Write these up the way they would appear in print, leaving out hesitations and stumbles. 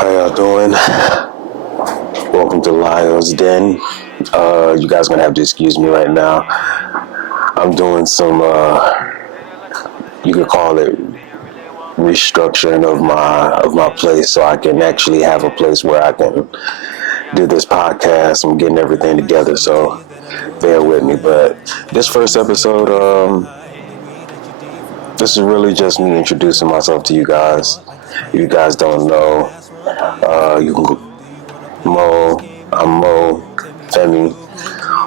How y'all doing? Welcome to Layo's Den. You guys gonna have to excuse me right now. I'm doing some, you could call it restructuring of my place, so I can actually have a place where I can do this podcast. I'm getting everything together, so bear with me. But this first episode, this is really just me introducing myself to you guys. If you guys don't know, you can go Mo. I'm Mo, Femi,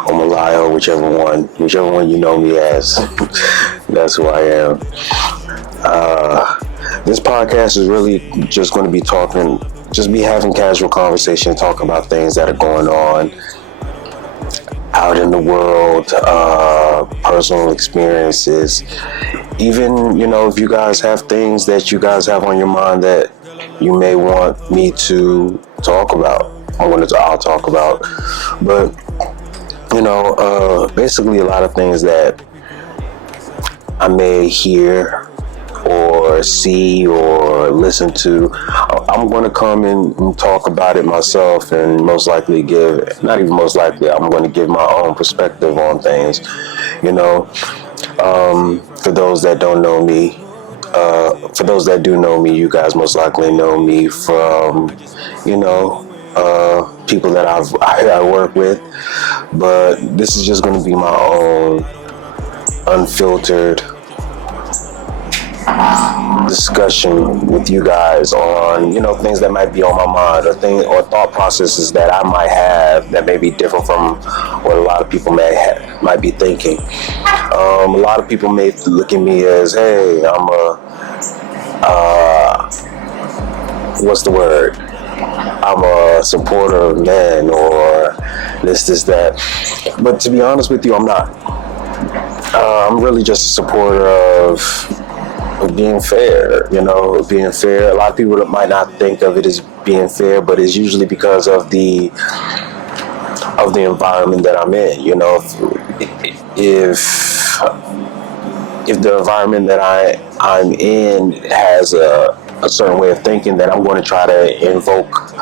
or Malayo, whichever one you know me as. That's who I am. This podcast is really just going to be just be having casual conversation, talking about things that are going on out in the world, personal experiences. Even, if you guys have things that you guys have on your mind that you may want me to talk about, I'll talk about. But, basically a lot of things that I may hear or see or listen to, I'm going to come and talk about it myself, and I'm going to give my own perspective on things. For those that don't know me, for those that do know me, you guys most likely know me from, people that I work with. But this is just going to be my own unfiltered discussion with you guys on, things that might be on my mind, or thought processes that I might have that may be different from what a lot of people might be thinking. A lot of people may look at me as, hey, I'm I'm a supporter of men, or this, that. But to be honest with you, I'm not. I'm really just a supporter of being fair, being fair. A lot of people might not think of it as being fair, but it's usually because of the environment that I'm in. If the environment that I'm in has a certain way of thinking, then I'm going to try to invoke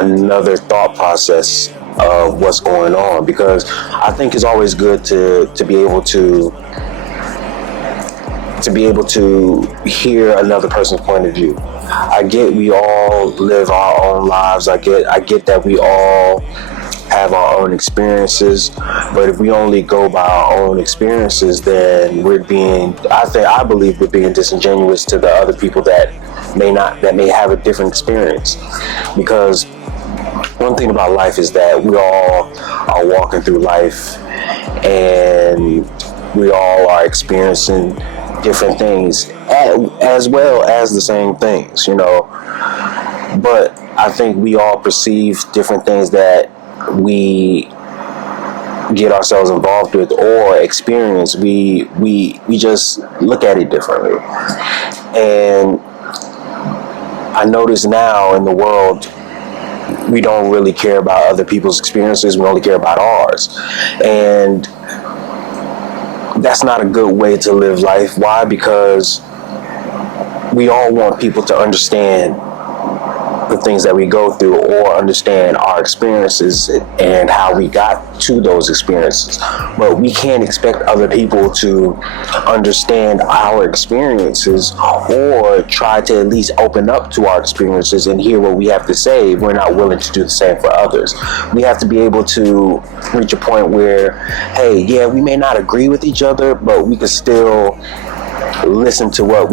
another thought process of what's going on, because I think it's always good to be able to hear another person's point of view. I get we all live our own lives. I get that we all have our own experiences, but if we only go by our own experiences, then I believe we're being disingenuous to the other people that may have a different experience. Because one thing about life is that we all are walking through life, and we all are experiencing different things as well as the same things, but I think we all perceive different things that we get ourselves involved with or experience. We just look at it differently. And I notice now in the world, we don't really care about other people's experiences. We only care about ours. And that's not a good way to live life. Why? Because we all want people to understand the things that we go through, or understand our experiences and how we got to those experiences. But we can't expect other people to understand our experiences, or try to at least open up to our experiences and hear what we have to say if we're not willing to do the same for others. We have to be able to reach a point where, hey, yeah, we may not agree with each other, but we can still listen to what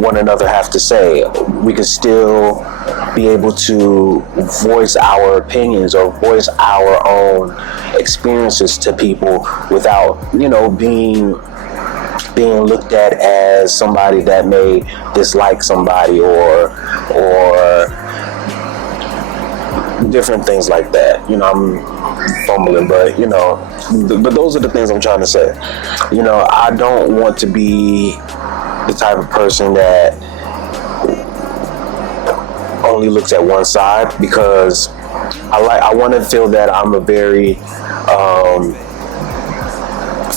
one another have to say. We can still be able to voice our opinions or voice our own experiences to people without, being looked at as somebody that may dislike somebody or different things like that. I'm fumbling, but but those are the things I'm trying to say. I don't want to be the type of person that only looks at one side, because I want to feel that I'm a very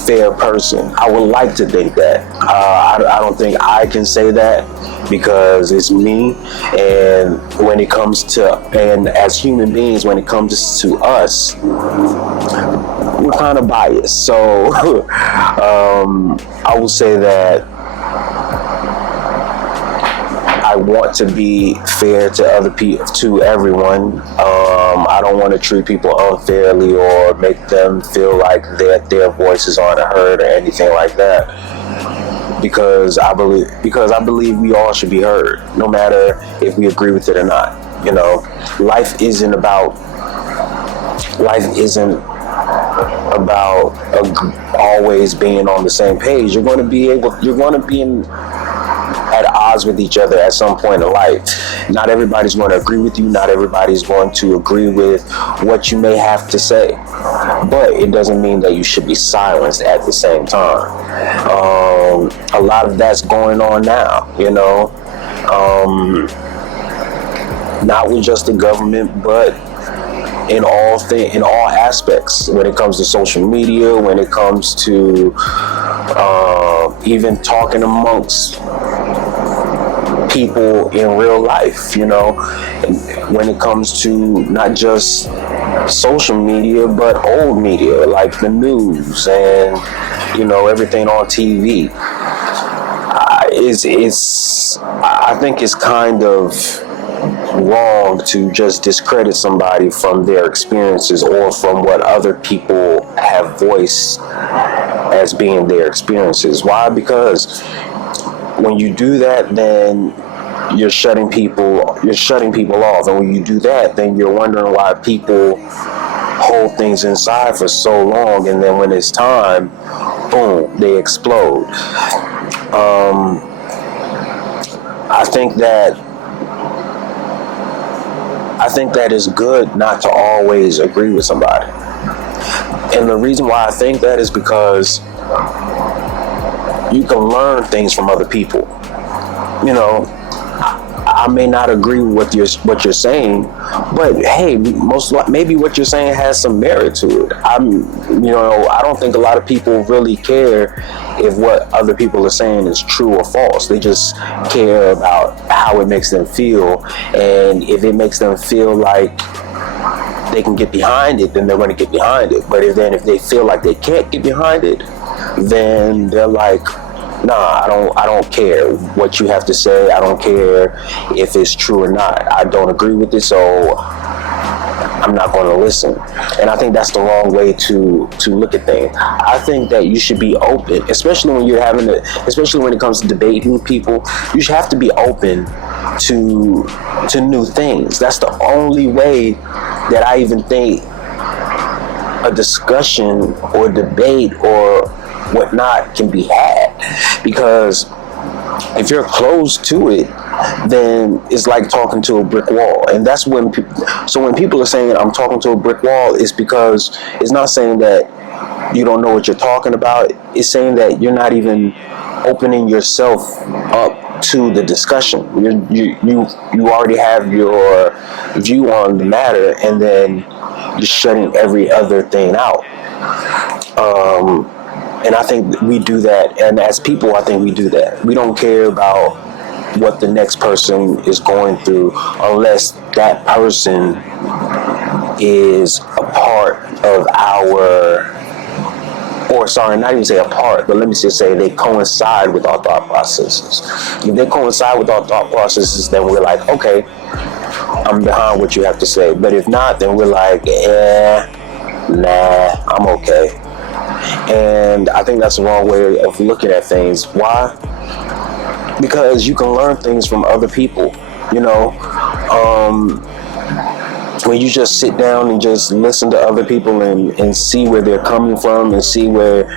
fair person. I would like to think that. I don't think I can say that, because it's me. And when it comes to, and as human beings, when it comes to us, we're kind of biased. So I will say that I want to be fair to other people, to everyone. I don't want to treat people unfairly or make them feel like that their voices aren't heard or anything like that. Because I believe we all should be heard, no matter if we agree with it or not. You know, life isn't about life isn't about always being on the same page. You're going to be at odds with each other at some point in life. Not everybody's going to agree with you. Not everybody's going to agree with what you may have to say. But it doesn't mean that you should be silenced at the same time. A lot of that's going on now, you know. Not with just the government, but in all aspects. When it comes to social media, when it comes to even talking amongst people in real life, you know, when it comes to not just social media but old media like the news and, you know, everything on TV. I think it's kind of wrong to just discredit somebody from their experiences or from what other people have voiced as being their experiences. Why? Because when you do that, then you're shutting people off. And when you do that, then you're wondering why people hold things inside for so long, and then when it's time, boom, they explode. I think that it's good not to always agree with somebody. And the reason why I think that is because you can learn things from other people. You know, I may not agree with what you're saying, but hey, maybe what you're saying has some merit to it. I don't think a lot of people really care if what other people are saying is true or false. They just care about how it makes them feel, and if it makes them feel like they can get behind it, then they're going to get behind it. But if they feel like they can't get behind it, then they're like, nah, I don't care what you have to say. I don't care if it's true or not. I don't agree with it, so I'm not going to listen. And I think that's the wrong way to look at things. I think that you should be open, especially when it comes to debating people. You should have to be open to new things. That's the only way that I even think a discussion or debate or whatnot can be had. Because if you're closed to it, then it's like talking to a brick wall. And that's when when people are saying I'm talking to a brick wall, it's because it's not saying that you don't know what you're talking about. It's saying that you're not even opening yourself up to the discussion. You already have your view on the matter, and then you're shutting every other thing out. And I think we do that. And as people, I think we do that. We don't care about what the next person is going through unless that person is a part of not even say a part, but let me just say they coincide with our thought processes. If they coincide with our thought processes, then we're like, okay, I'm behind what you have to say. But if not, then we're like, nah, I'm okay. And I think that's the wrong way of looking at things. Why? Because you can learn things from other people. You know, when you just sit down and just listen to other people and see where they're coming from and see what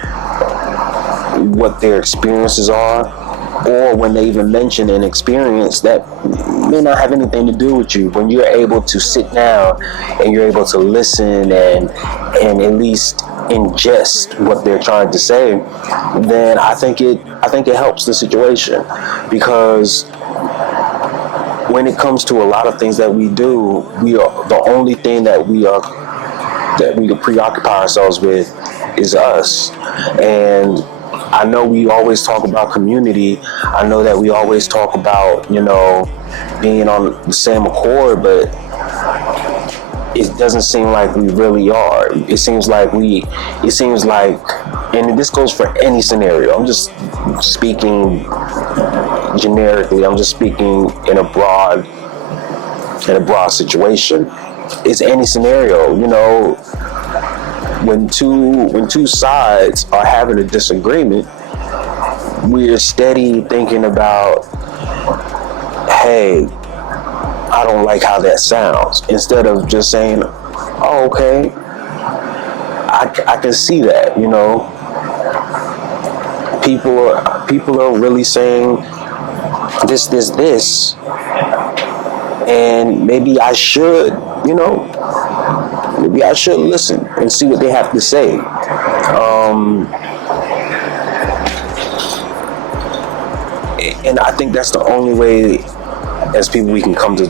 their experiences are, or when they even mention an experience that may not have anything to do with you, when you're able to sit down and you're able to listen and at least ingest what they're trying to say, then I think it helps the situation. Because when it comes to a lot of things that we do, the only thing that we preoccupy ourselves with is us. And I know we always talk about community. I know that we always talk about, being on the same accord, but it doesn't seem like we really are. It seems like, and this goes for any scenario. I'm just speaking generically. I'm just speaking in a broad situation. It's any scenario, when two sides are having a disagreement, we're steady thinking about, hey, I don't like how that sounds, instead of just saying, oh, okay, I can see that, people are really saying this, and maybe I should, maybe I should listen and see what they have to say. And I think that's the only way, as people, we can come to,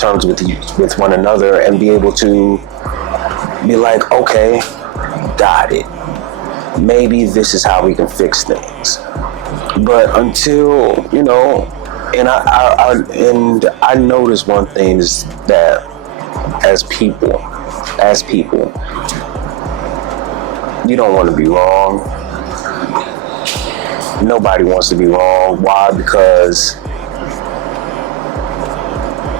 terms with one another and be able to be like, okay, got it. Maybe this is how we can fix things. But until, and I notice one thing is that as people, you don't want to be wrong. Nobody wants to be wrong. Why? Because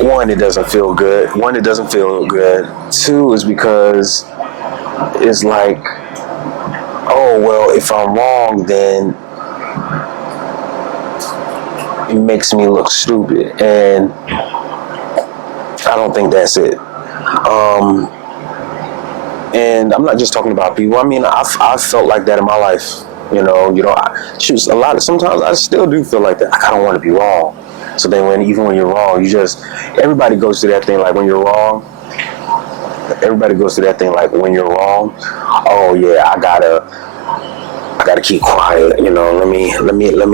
one, it doesn't feel good. Two is because it's like, oh, well, if I'm wrong, then it makes me look stupid. And I don't think that's it. And I'm not just talking about people. I mean, I've felt like that in my life. Sometimes I still do feel like that. I don't want to be wrong. So then even when you're wrong, everybody goes through that thing like when you're wrong. Everybody goes through that thing like when you're wrong. Oh yeah, I gotta keep quiet. Let me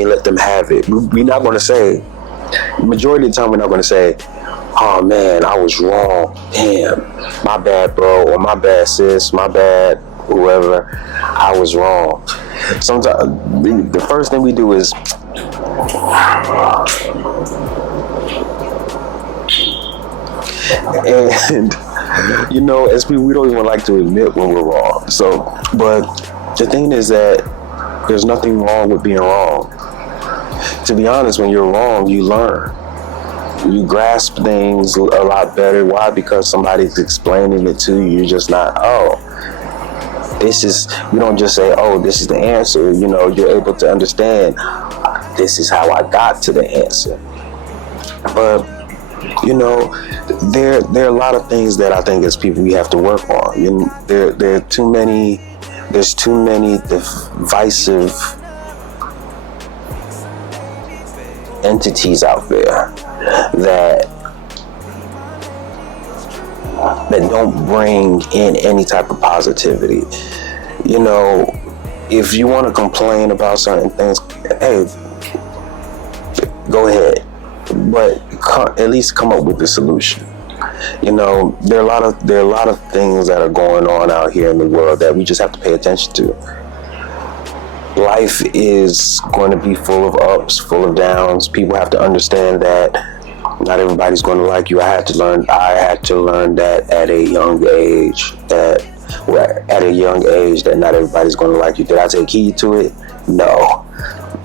let them have it. We're not going to say, majority of the time, we're not going to say, oh man, I was wrong. Damn, my bad, bro, or my bad, sis, my bad, whoever. I was wrong. Sometimes the first thing we do is, and as people, we don't even like to admit when we're wrong. So, but the thing is that there's nothing wrong with being wrong. To be honest, when you're wrong, you learn. You grasp things a lot better. Why? Because somebody's explaining it to you. You're just not, you don't just say, oh, this is the answer. You're able to understand, this is how I got to the answer. But, there are a lot of things that I think as people we have to work on. There's too many divisive entities out there that don't bring in any type of positivity. If you want to complain about certain things, hey, go ahead, but at least come up with a solution. There are a lot of things that are going on out here in the world that we just have to pay attention to. Life is going to be full of ups, full of downs. People have to understand that not everybody's going to like you. I had to learn that at a young age, that not everybody's going to like you. Did I take heed to it? No.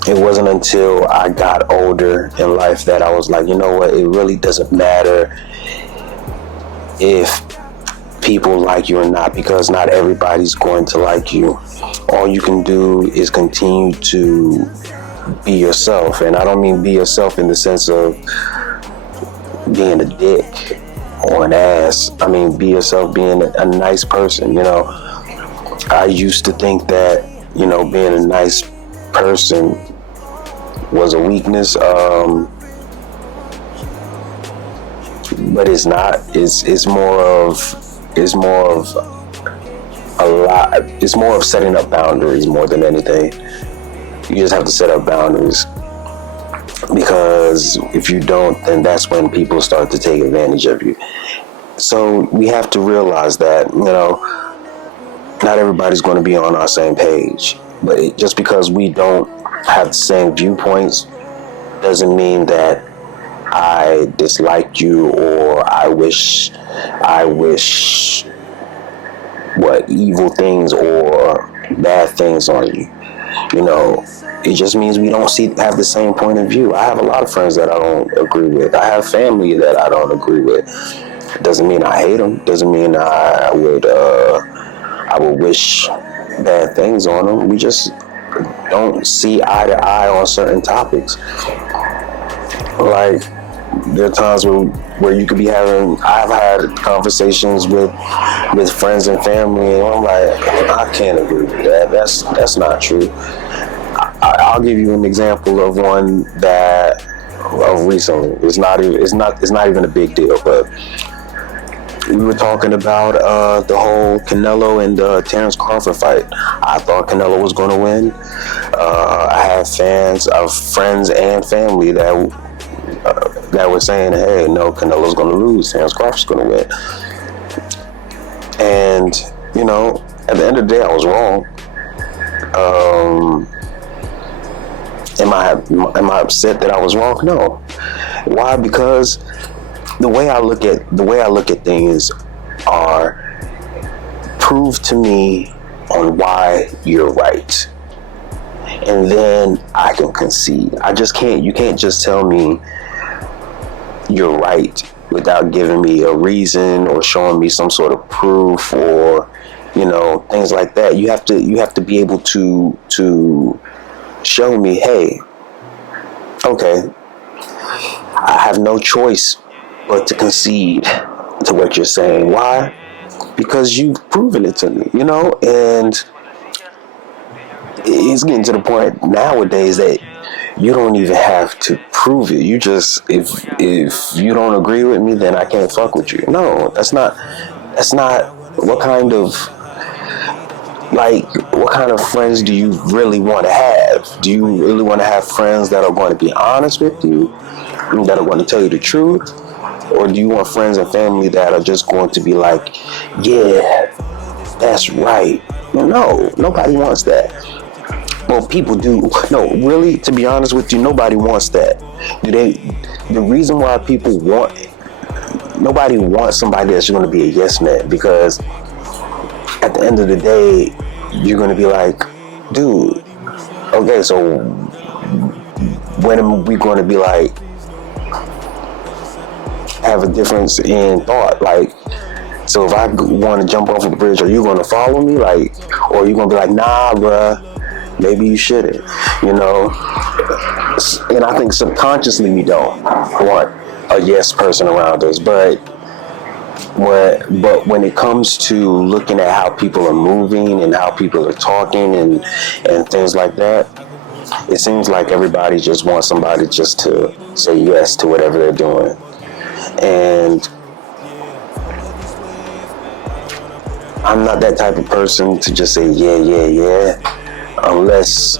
It wasn't until I got older in life that I was like, you know what? It really doesn't matter if people like you or not, because not everybody's going to like you. All you can do is continue to be yourself. And I don't mean be yourself in the sense of being a dick or an ass. I mean, be yourself, being a nice person. I used to think that, being a nice person was a weakness. But it's not. It's more of setting up boundaries more than anything. You just have to set up boundaries, because if you don't, then that's when people start to take advantage of you. So we have to realize that, not everybody's going to be on our same page. But just because we don't have the same viewpoints doesn't mean that I dislike you, or I wish what evil things or bad things on you. You know, it just means we don't have the same point of view. I have a lot of friends that I don't agree with. I have family that I don't agree with. It doesn't mean I hate them. Doesn't mean I would wish bad things on them. We just don't see eye to eye on certain topics. Like, there are times where you could be I've had conversations with friends and family, and I'm like, I can't agree with that. That's not true. I'll give you an example of one that of recently. It's not even a big deal, but we were talking about the whole Canelo and Terrence Crawford fight. I thought Canelo was going to win. I have friends and family that were saying, hey, no, Canelo's going to lose, Terrence Crawford's going to win. And, at the end of the day, I was wrong. Am I upset that I was wrong? No. Why? Because the way I look at things are, prove to me on why you're right, and then I can concede. You can't just tell me you're right without giving me a reason or showing me some sort of proof, or things like that. You have to be able to show me, hey, okay, I have no choice but to concede to what you're saying. Why? Because you've proven it to me, and it's getting to the point nowadays that you don't even have to prove it. You just, if you don't agree with me, then I can't fuck with you. No, that's not what kind of friends do you really want to have? Do you really want to have friends that are going to be honest with you, that are going to tell you the truth? Or do you want friends and family that are just going to be like, yeah, that's right? No, nobody wants that. Well, people do. No, really, to be honest with you, nobody wants that. The reason why nobody wants somebody that's going to be a yes man, because at the end of the day, you're going to be like, dude, okay, so when are we going to be like, have a difference in thought? Like, so if I want to jump off a bridge, are you going to follow me? Like, or are you going to be like, nah, bruh, maybe you shouldn't, And I think subconsciously we don't want a yes person around us, but when it comes to looking at how people are moving and how people are talking and things like that, it seems like everybody just wants somebody just to say yes to whatever they're doing. And I'm not that type of person to just say yeah, unless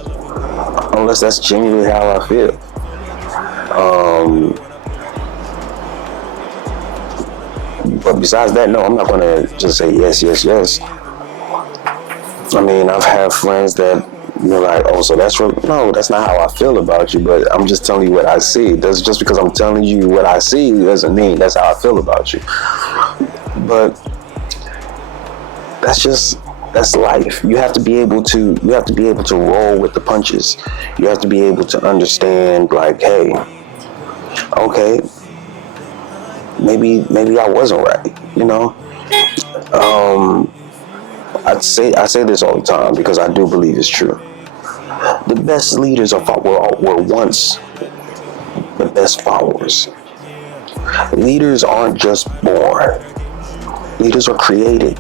that's genuinely how I feel. But besides that, no, I'm not gonna just say yes. I mean, I've had friends that you're like, oh, so that's real. No, that's not how I feel about you, but I'm just telling you what I see. Just because I'm telling you what I see doesn't mean that's how I feel about you. But that's life. You have to be able to roll with the punches. You have to be able to understand, like, hey, okay, maybe I wasn't right, I say this all the time because I do believe it's true. The best leaders were once the best followers. Leaders aren't just born. Leaders are created.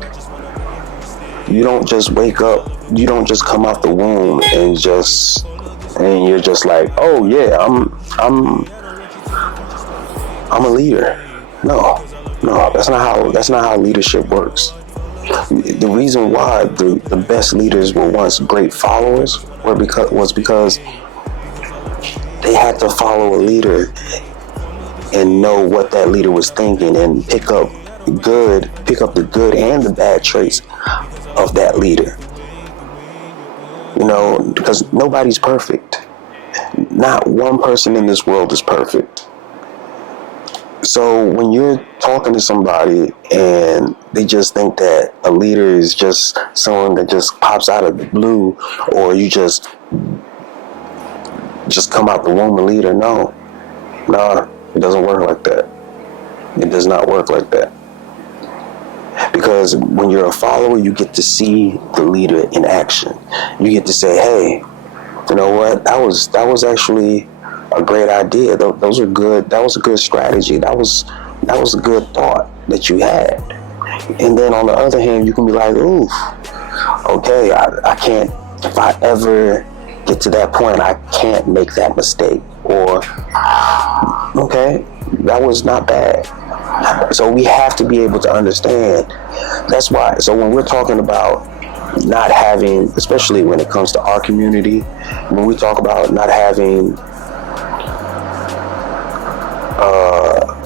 You don't just wake up. You don't just come out the womb and you're just like, oh yeah, I'm a leader. No, that's not how leadership works. The reason why the best leaders were once great followers was because they had to follow a leader and know what that leader was thinking and pick up the good and the bad traits of that leader. because nobody's perfect. Not one person in this world is perfect. So when you're talking to somebody and they just think that a leader is just someone that just pops out of the blue, or you just come out the womb a leader, no, it doesn't work like that. It does not work like that. Because when you're a follower, you get to see the leader in action. You get to say, hey, you know what? That was actually a great idea. Those are good. That was a good strategy. That was a good thought that you had. And then on the other hand, you can be like, ooh, okay, I can't. If I ever get to that point, I can't make that mistake. Or, okay, that was not bad. So we have to be able to understand. That's why. So when we're talking about not having, especially when it comes to our community, when we talk about not having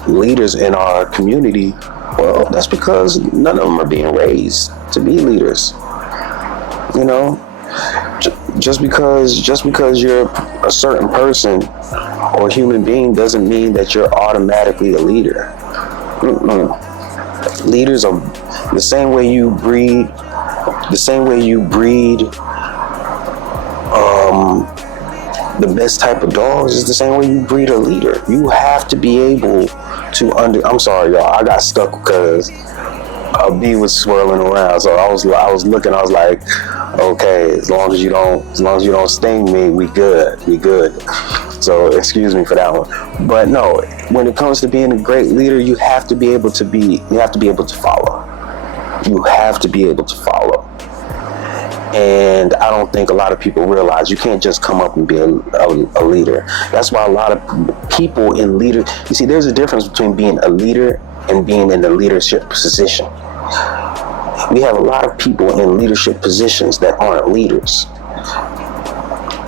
leaders in our community, well, that's because none of them are being raised to be leaders. Just because you're a certain person or human being doesn't mean that you're automatically a leader. Leaders are the same way you breed. The best type of dogs is the same way you breed a leader. You have to be able to I'm sorry, y'all. I got stuck because a bee was swirling around. So I was looking. I was like, okay, as long as you don't sting me, we good. So excuse me for that one. But no, when it comes to being a great leader, you have to be able to follow. You have to be able to follow. And I don't think a lot of people realize you can't just come up and be a leader. That's why a lot of people in leader, you see, there's a difference between being a leader and being in the leadership position. We have a lot of people in leadership positions that aren't leaders.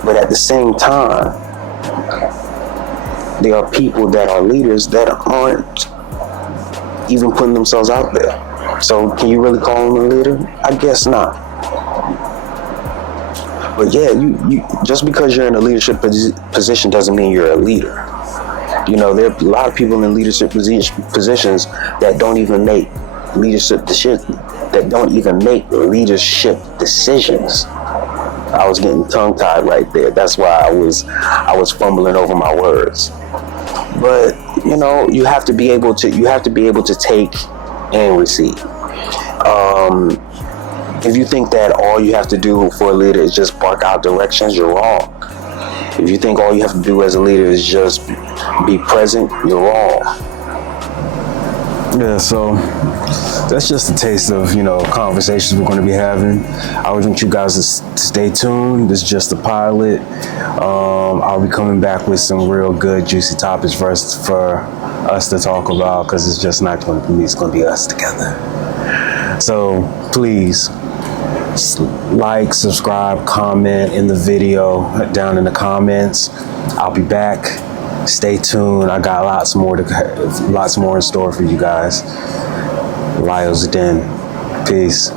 But at the same time, there are people that are leaders that aren't even putting themselves out there. So can you really call them a leader? I guess not. But yeah, you just because you're in a leadership position doesn't mean you're a leader. There are a lot of people in leadership positions that don't even make leadership decisions. I was getting tongue-tied right there. That's why I was fumbling over my words. But you have to be able to take and receive. If you think that all you have to do for a leader is just bark out directions, you're wrong. If you think all you have to do as a leader is just be present, you're wrong. Yeah, so that's just a taste of, conversations we're going to be having. I would want you guys to stay tuned. This is just a pilot. I'll be coming back with some real good, juicy topics for us to talk about, because it's just not going to be me. It's going to be us together. So please like, subscribe, comment in the video down in the comments. I'll be back. Stay tuned. I got lots more in store for you guys. Layo's Den. Peace.